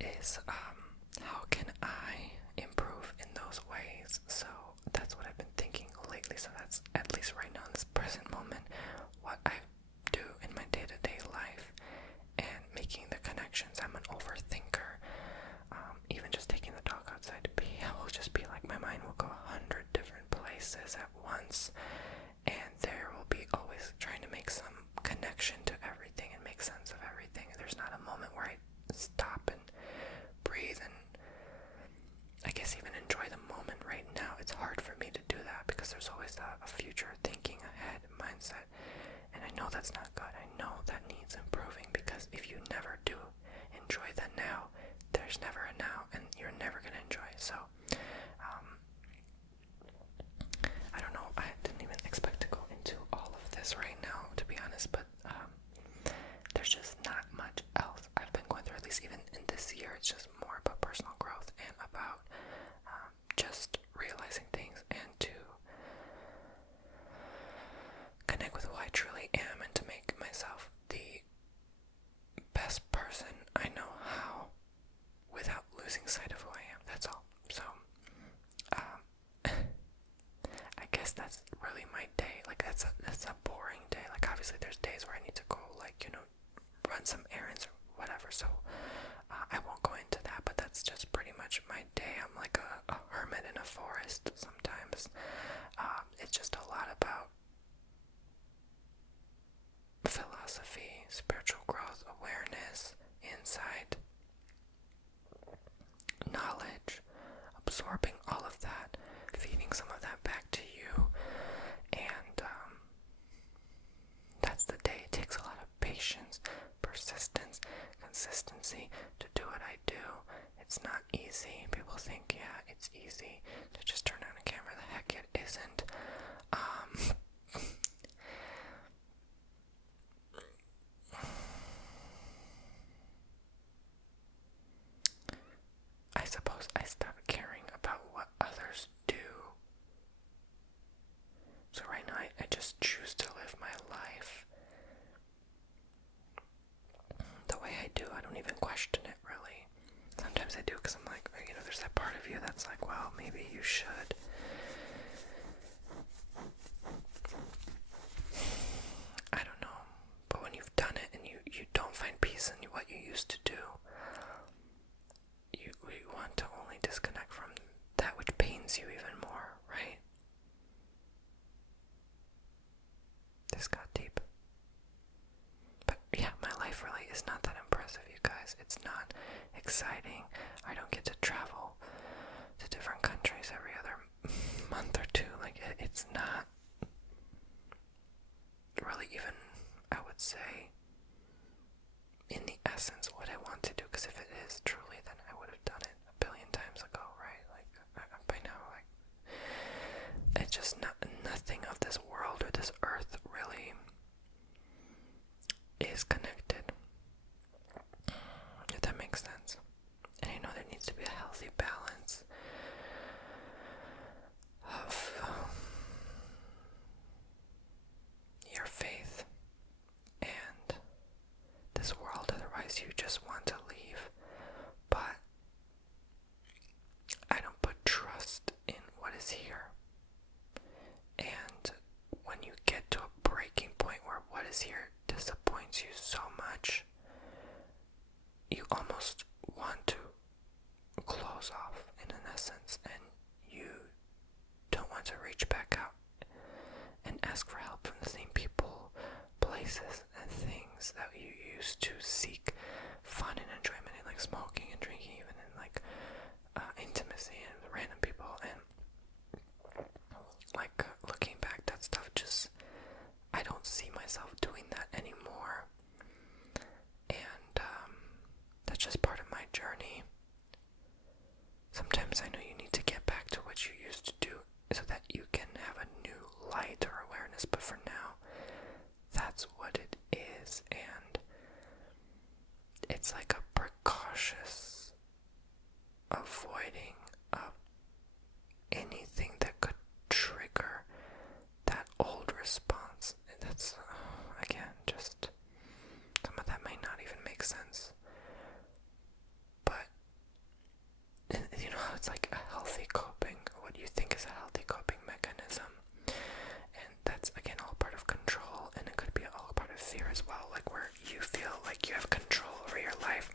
is how can I improve in those ways? So that's what I've been thinking lately. So that's, at least right now in this present moment, what I do in my day-to-day life and making the connections. I'm an overthinker. Even just taking the dog outside to pee, I will just be like, my mind will go 100 different places at once, and there will be always trying to make some connection to everything and make sense of everything. There's not a moment where I stop and breathe and I guess even enjoy the moment right now. It's hard for me to do that because there's always a future thinking ahead mindset, and I know that's not good. I know that needs improving, because if you never do enjoy the now, there's never a now, and you're never going to enjoy. So I don't know, I didn't even expect to go into all of this right now, to be honest, but there's just not much else I've been going through, at least even in this year. It's just more about personal growth and about just realizing things and to connect with who I truly am and to make myself the best person I know how without losing sight of who I am. That's all. So I guess that's really my day. Like that's a boring day. Like obviously there's days where I need to go, like, run some errands or whatever, so I won't go into that, but that's just pretty much my day. I'm like a hermit in a forest sometimes. It's just a lot about philosophy, spiritual growth, awareness, insight, knowledge, absorbing all of that, feeding some of that back to you, and that's the day. It takes a lot of patience, persistence, consistency to do what I do. It's not easy. People think, yeah, it's easy to just turn on a camera. The heck it isn't. I suppose I stopped caring about what others do. So right now I just choose to live my life the way I do. I don't even question it, really. Sometimes I do, because I'm like, there's that part of you that's like, well, maybe you should. I don't know. But when you've done it and you don't find peace in what you used to do, you want to only disconnect from that which pains you even more, right? This got deep. But yeah, my life really is not that impressive, you guys. It's not exciting. I don't get to travel to different countries every other month or two. Like, it's not really even, I would say, in the essence what I want to do, because if it is truly, then I would have done it a billion times ago, right? Like, by now, like, it's just nothing of this world or this earth really is connected, if that makes sense. And I know there needs to be a healthy balance of your faith and this world, otherwise you just want to leave. But I don't put trust in what is here. And when you get to a breaking point where what is here disappoints you so much, you almost want to close off in an essence, and you don't want to reach back out and ask for help from the same people, places, and things that you used to seek fun and enjoyment in, like smoking and drinking, even in like intimacy and random people. And like looking back, that stuff just, I don't see myself doing that anymore. And that's just part of my journey. Sometimes I know you need to get back to what you used to do so that you can have a new light or awareness, but for now, that's what it is. And it's like a precautious avoiding anything that could trigger that old response. That's, again, just some of that may not even make sense. But, you know, it's like a healthy coping, what you think is a healthy coping mechanism. And that's, again, all part of control, and it could be all part of fear as well, like where you feel like you have control over your life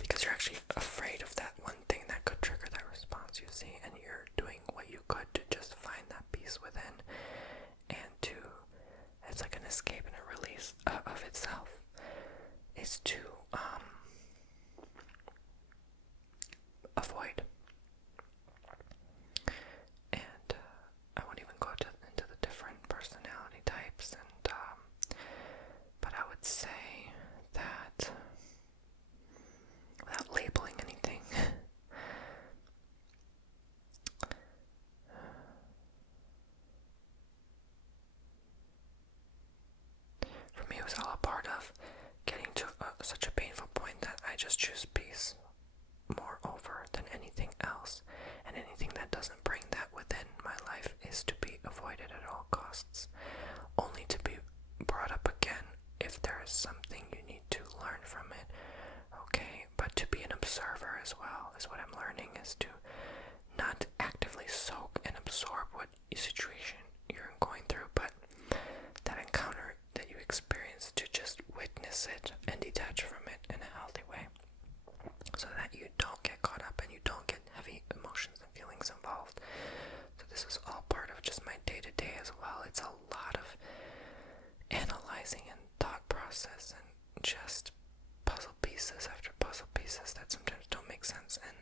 because you're actually afraid of that one thing that could trigger that response, you see, and you're doing what you could to just find that peace within, and to, it's like an escape and a release of itself, is to avoid. And I won't even go into the different personality types, and but I would say that, without labeling anything, for me it was all a part of getting to such a painful point that I just choose peace more over than anything else, and anything that doesn't bring that within my life is to be avoided at all costs, only to be brought up again if there is something you need to learn from it, okay? But to be an observer as well is what I'm learning, is to not actively soak and absorb what situation you're going through, but that encounter that you experience, to just witness it and detach from it in a healthy way, so that you don't get caught up and you don't get heavy emotions and feelings involved. So this is all part of just my day-to-day as well. It's a lot of analyzing and thought process, and just puzzle pieces after puzzle pieces that sometimes don't make sense, and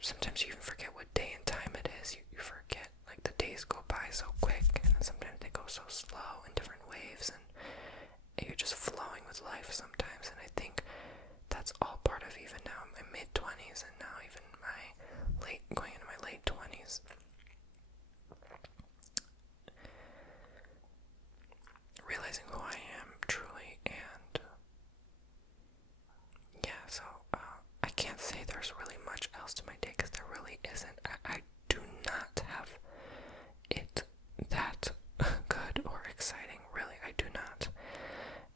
sometimes you even forget what day and time it is. You forget, like, the days go by so quick, and then sometimes they go so slow in different waves, and you're just flowing with life sometimes. And I think that's all part of, even now, my mid-20s, and now even going into my late 20s, realizing who I am truly. And yeah, so I can't say there's really much else to my day, because there really isn't. I do not have it that good or exciting, really. I do not.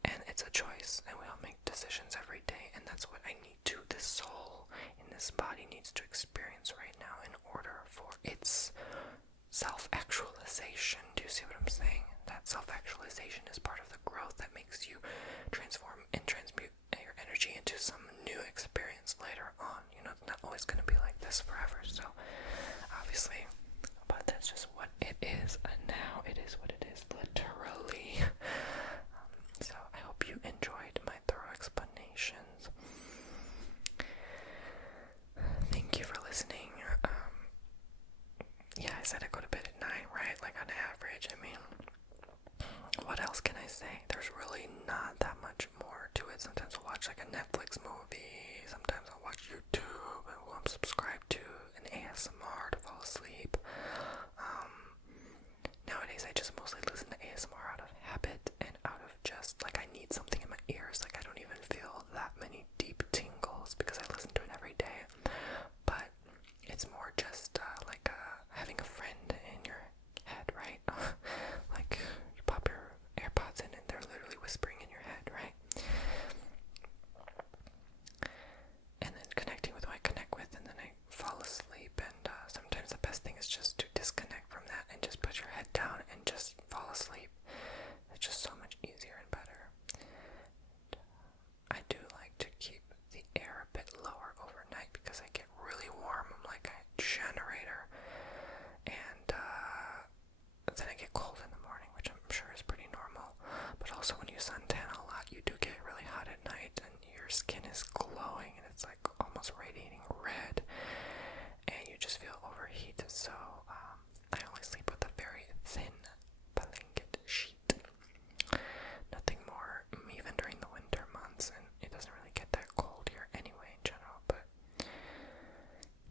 And it's a choice, and we all make decisions every day, and that's what I need to, this soul in this body needs to experience right now in order for its self-actualization. Do you see what I'm saying? That self-actualization is part of the growth that makes you transform and transmute your energy into some new experience later on. You know, it's not always going to be like this forever, so obviously, but that's just what it is, and now it is what it is, literally. So I hope you enjoyed my thorough explanations. Thank you for listening. Yeah, I said I go to bed at 9, right? Like, on average. I mean, what else can I say? There's really not that much more to it. Sometimes I'll watch like a Netflix movie. Sometimes I'll watch YouTube, and I'm subscribed to an ASMR to fall asleep. Nowadays I just mostly listen to ASMR out of habit, and out of just, like, I need something in my ears. Like, I don't even feel that many deep tingles because I listen to it every day. But it's more just like having a friend in your head, right? Like, you pop your AirPods in and they're literally whispering in your head, right? And then connecting with who I connect with, and then I fall asleep. And sometimes the best thing is just to disconnect from that and just put your head down and just fall asleep. It's just so much easier and better. I do like to keep the air a bit lower overnight because I get really warm. I'm like a generator. And then I get cold in the morning, which I'm sure is pretty normal. But also when you suntan a lot, you do get really hot at night, and your skin is glowing, and it's like almost radiating red, and you just feel overheated. So I only sleep with a very thin blanket sheet. Nothing more, even during the winter months, and it doesn't really get that cold here anyway in general. But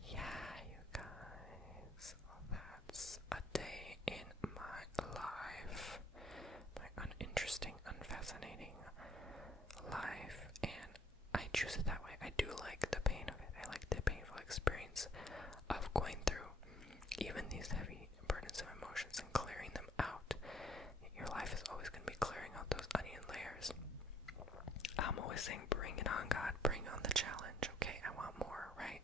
yeah, you guys, that's a day in my life, my uninteresting, unfascinating life, and I choose it that way. I do do like the pain of it. I like the painful experience of going through even these heavy burdens of emotions and clearing them out. Your life is always going to be clearing out those onion layers. I'm always saying, bring it on, God, bring on the challenge. Okay, I want more, right?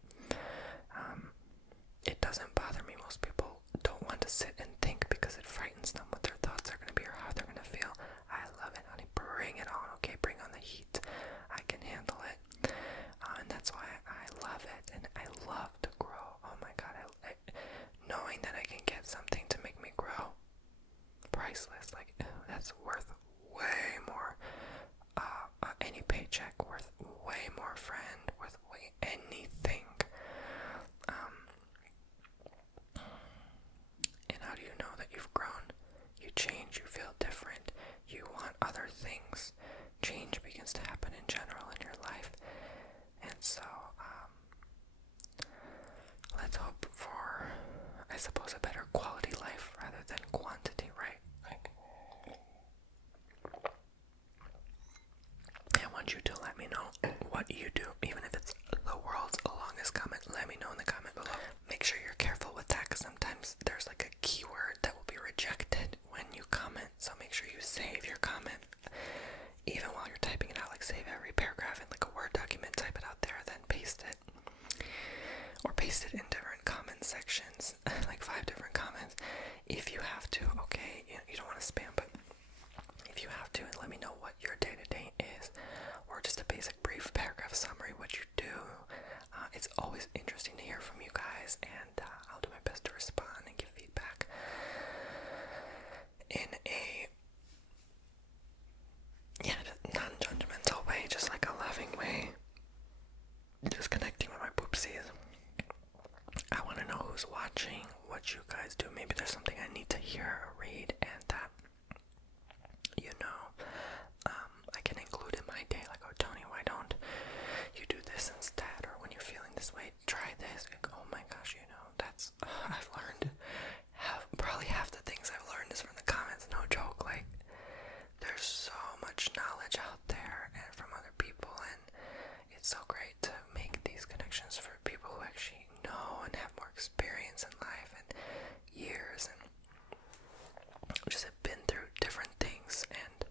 It doesn't bother me. Most people don't want to sit and think because it frightens them what their thoughts are going to be or how they're going to feel. I love it, honey. Bring it on, okay? Bring on the heat. I can handle it. And that's why I love it. And I love to grow. Oh my God. Knowing that I can get something to make me grow. Priceless. Like, that's worth way more. Any paycheck, worth way more, friend, worth way anything. And how do you know that you've grown? You change, you feel different, you want other things. Change begins to happen in general in your life. And so, let's hope for, I suppose, a better quality life rather than quantity, right? I want you to let me know what you do, even if it's the world's longest comment. Let me know in the comment below. Make sure you're careful with that, because sometimes there's like a keyword that will be rejected when you comment. So make sure you save your comment, even while you're typing it out. Like, save every paragraph in like a Word document, type it out there, then paste it, or paste it in different comment sections, like 5 different comments, if you have to. Okay, you don't want to spam, but if you have to, and let me know what your day-to-day is, or just a basic brief paragraph summary what you do. It's always interesting to hear from you guys, and I'll do my best to respond and give feedback in a non-judgmental way, just like a loving way, just connecting with my poopsies. I want to know who's watching, what you guys do. Maybe there's something I need to hear or read, and that I can include in my day. Like, oh, Tony, why don't you do this instead? Or when you're feeling this way, try this. Like, oh my gosh, that's I've learned. Probably half the things I've learned is from the comments. No joke. Like, there's so much knowledge out there and from other people, and it's so great to make these connections for people who actually know and have more experience in life and years and just have been through different things, and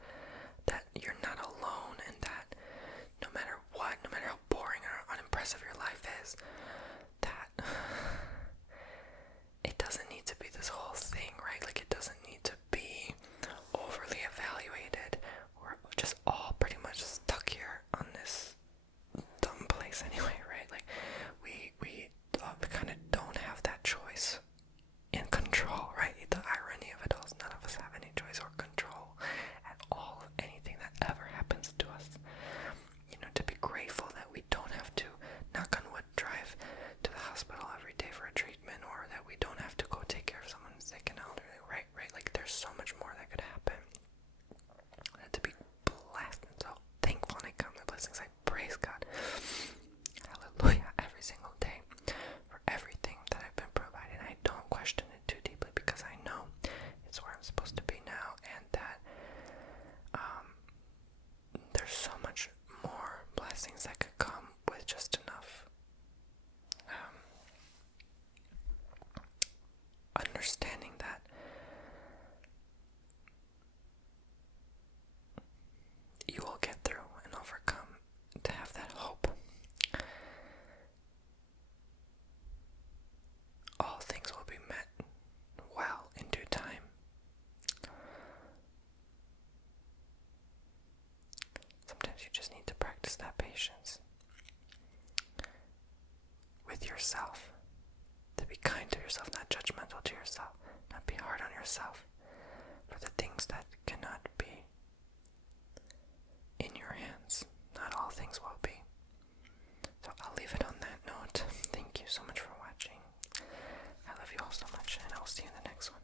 that you're not alone, and that no matter what, no matter how boring or unimpressive your life is, that it doesn't need to be this whole thing, right? Like, it doesn't need to be overly evaluated. We're just all pretty much stuck here on this dumb place anyway, right? Like, we kind of don't have that choice in control, right? The irony of it all is none of us have any choice or control at all of anything that ever happens to us. To be grateful that we don't have to, knock on wood, drive to the hospital every day for a treatment, or that we don't have to go take care of someone sick and elderly, right? Like, there's so much more that could happen. And to be blessed and so thankful, and I count my blessings. I praise God, hallelujah, every single day for everything that I've been provided. I don't question it too deeply, because I know it's where I'm supposed to be now, and that there's so much more blessings that could come with just enough understanding that you will get through and overcome, to have that hope. All things will be met well in due time. Sometimes you just need to practice that patience with yourself, to be kind to yourself, not judgmental to yourself, not be hard on yourself for the things that cannot be in your hands. Not all things will be. So I'll leave it on that note. Thank you so much for watching. I love you all so much, and I will see you in the next one.